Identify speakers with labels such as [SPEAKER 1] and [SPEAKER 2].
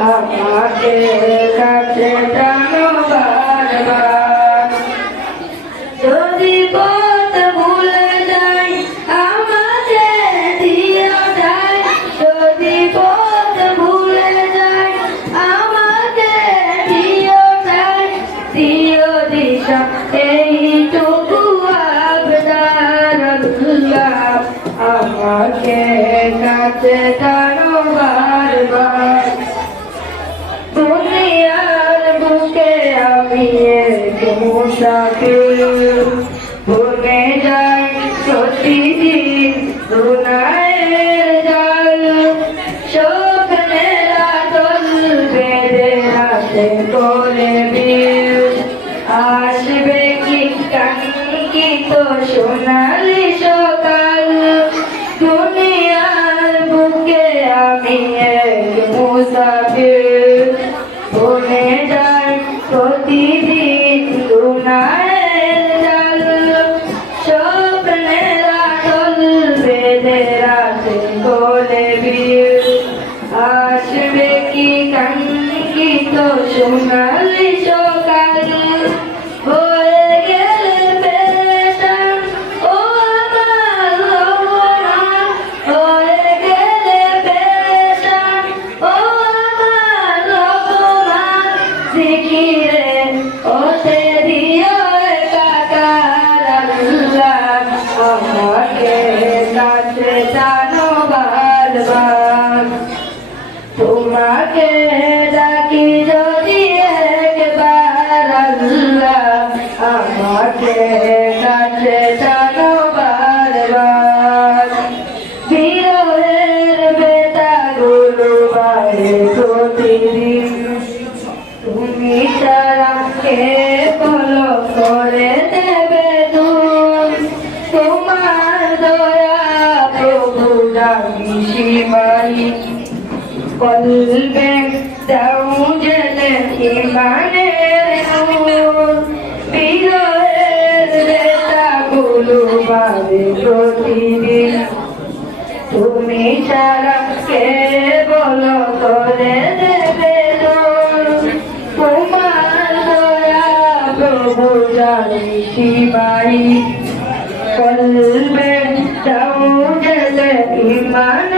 [SPEAKER 1] আমাকে কাছে টানো বারবার যদি পথ ভুলে যাই আমাকে দিও যাই যদি পথ ভুলে যাই আমাকে দিও যাই দিও দিশা এইটুকু আবদার আমাকে কাছে টানো বারবার দুনিয়ার বুকে আমি এক মুসাফির ভুলে যাই প্রতিদিন গুনাহের জাল। স্বপ্নেরা দল বেঁধে রাতে করে বীর আসবে কি কাঙ্ক্ষিত সোনালি সকাল। দুনিয়ার বুকে আমি কাঙ্ক্ষিত সোনালি সকাল টানো বারবার বিরহের বেতাগুলো বাড়ে প্রতিদিন। তুমি ছাড়া কে বলো করে দেবে তোমার দয়া প্রভু ডাকি সীমাই। কলবে দাও জলে ইমানের নূর প্রতিদিন তুমি ছাড়া কে বলো করে দেবে তোমার দয়া প্রভু জানি সীমাই কলবে দাও জলে ইমানের